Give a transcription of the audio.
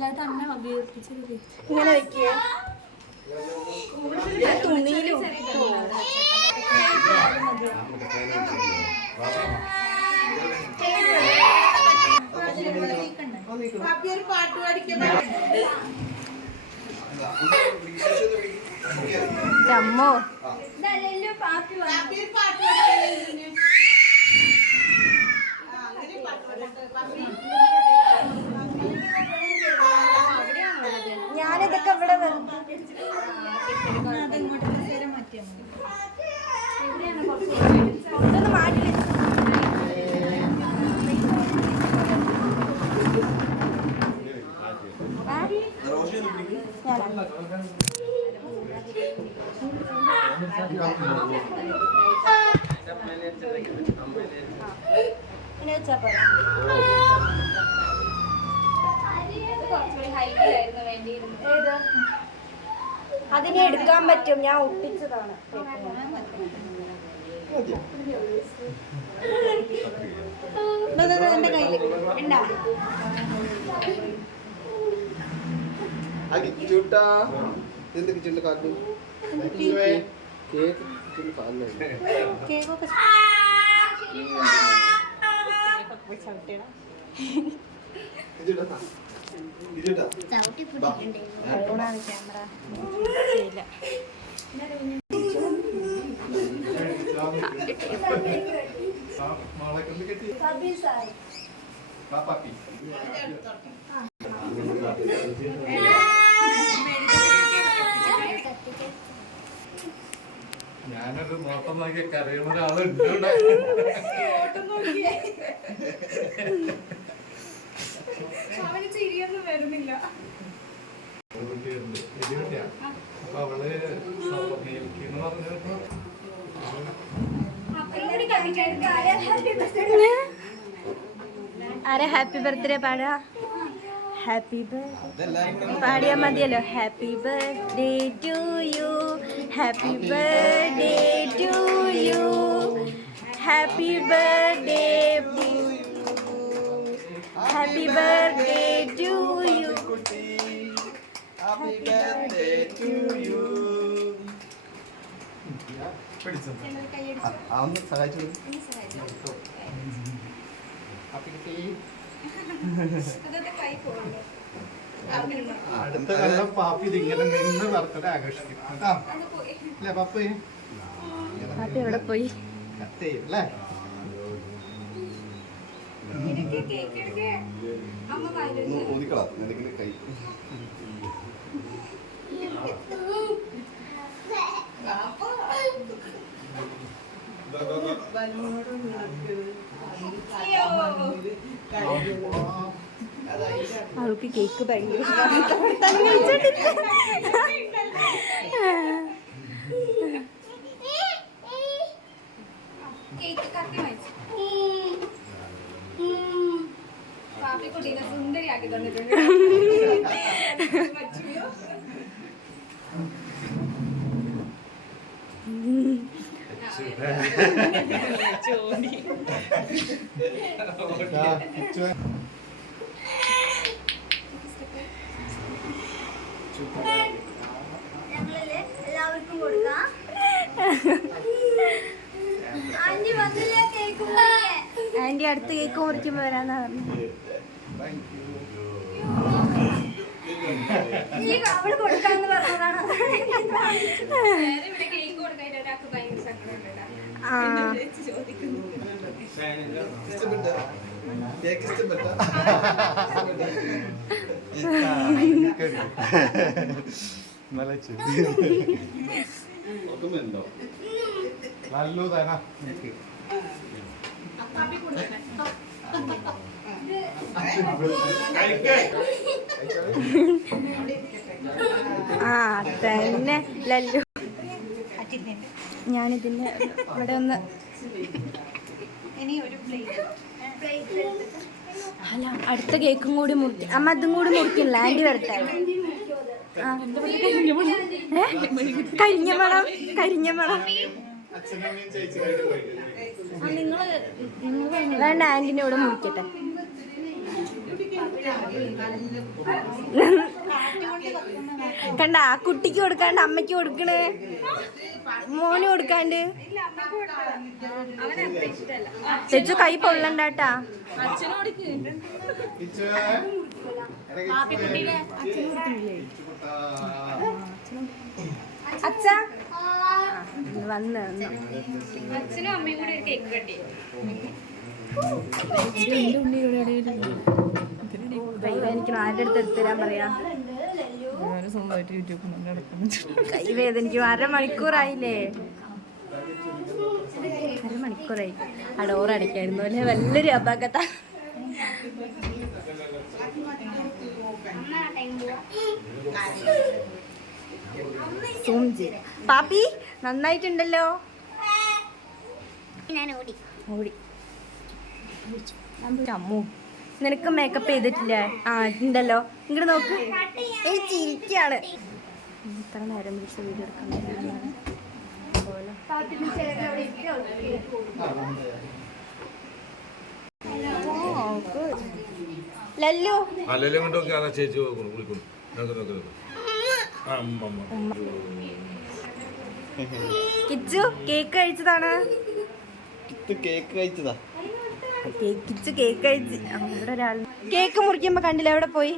നല്ലതായിട്ട് അന്നെ വകീർപ്പിച്ചത് ഇങ്ങനെ വെക്കുക തുണിയിലും. അമ്മോ ഞാനിതൊക്കെ അതിനെ എടുക്കാൻ പറ്റും ഞാൻ ഒട്ടിച്ചതാണ് എന്റെ കയ്യിൽ ഉണ്ടാ ആ ఎందుకు చిన్న Kichoottu cake cake Kichoottu cake ఒక കിച്ചൂട്ടാ ഞാനൊരു നോട്ടം നോക്കി കരയുന്ന ഒരാളുണ്ട്. അവന് ചിരിയൊന്നും വരുന്നില്ല കുട്ടിയുണ്ട്. വലിയ കുട്ടിയാ. അപ്പൊ അവൾ നീൽക്കിന്ന് പറഞ്ഞപ്പോ ആരെ ഹാപ്പി ബർത്ത്ഡേ പാടാ ഹാപ്പി ബർത്ത്ഡേ പാടിയാ മതിയല്ലോ happy birthday to you happy birthday to you happy birthday happy birthday to you പിടിച്ചു ആ ഒന്ന് സഹായിച്ചു അടുത്ത കൊല്ലം പാപ്പി ഇതിങ്ങനെ നിന്ന് ബർത്ത്ഡേ ആഘോഷിക്കും. കേട്ടോ? അല്ലേ പാപ്പി? ഹാപ്പി എവിടെ പോയി? കട്ട് ചെയ്യും അല്ലേ? കൈ. അവൾക്ക് കേക്ക് ഭയങ്കര സുന്ദരിയാക്കി തന്നിട്ടുണ്ട് പറ്റുമോ? എല്ലാവർക്കും കൊടുക്കാം ആന്റി അടുത്ത കേക്ക് മുറിക്കുമ്പോ വരാന്നാ പറഞ്ഞു. അവൾ കൊടുക്കാന്ന് പറഞ്ഞതാണ്. ഇഷ്ടപ്പെട്ട കേക്ക് ഇഷ്ടപ്പെട്ട നല്ല ആ തന്നെ ലല്ലു. ഞാനിതിന്റെ ഇവിടെ ഒന്ന് അല്ല അടുത്ത കേക്കും കൂടി മുറിക്ക. അമ്മ അതും കൂടി മുറിക്കില്ല ആന്റി വരട്ടെ? കരിഞ്ഞ മണം കരിഞ്ഞ മണം പോയി വേണ്ട ആന്റിനെ ഇവിടെ മുറിക്കട്ടെ കണ്ട ആ കുട്ടിക്ക് കൊടുക്കാണ്ട് അമ്മയ്ക്ക് കൊടുക്കണേ? മോന് കൊടുക്കാണ്ട്? ചേച്ചു കൈ പൊള്ളണ്ടാട്ടാ. അച്ഛ? വന്ന് അച്ഛനും അമ്മയും കൂടി കേക്ക് കട്ടി. കൈ വേദനിക്കണം ആരുടെ അടുത്ത് എടുത്തു തരാൻ പറയാ? അരമണിക്കൂറായില്ലേ? അരമണിക്കൂറായി. ആ ഡോർ അടയ്ക്കായിരുന്നു അല്ലേ? വലിയൊരു അപാകത സൂം ചെയ്ത്. പാപ്പി നന്നായിട്ടുണ്ടല്ലോ? ഓടി. ഓടി. അമ്മു. നിനക്ക് മേക്കപ്പ് ചെയ്തിട്ടില്ലേ? ആ ഉണ്ടല്ലോ ഇങ്ങോട്ട് നോക്ക്. ചിരിക്കാണ്. ഇത്ര നേരം വിളിച്ച് വീഡിയോ എടുക്കാൻ. ലല്ലു. അതാ ചേച്ചി കിച്ചു കേക്ക് കഴിച്ചതാണ്. കേക്ക് കഴിച്ചതാ. കേക്ക് കിച്ചു കേക്ക് കഴിച്ച്. ഇവിടെ ഒരാൾ കേക്ക് മുറിക്കുമ്പോ കണ്ടില്ല? എവിടെ പോയി?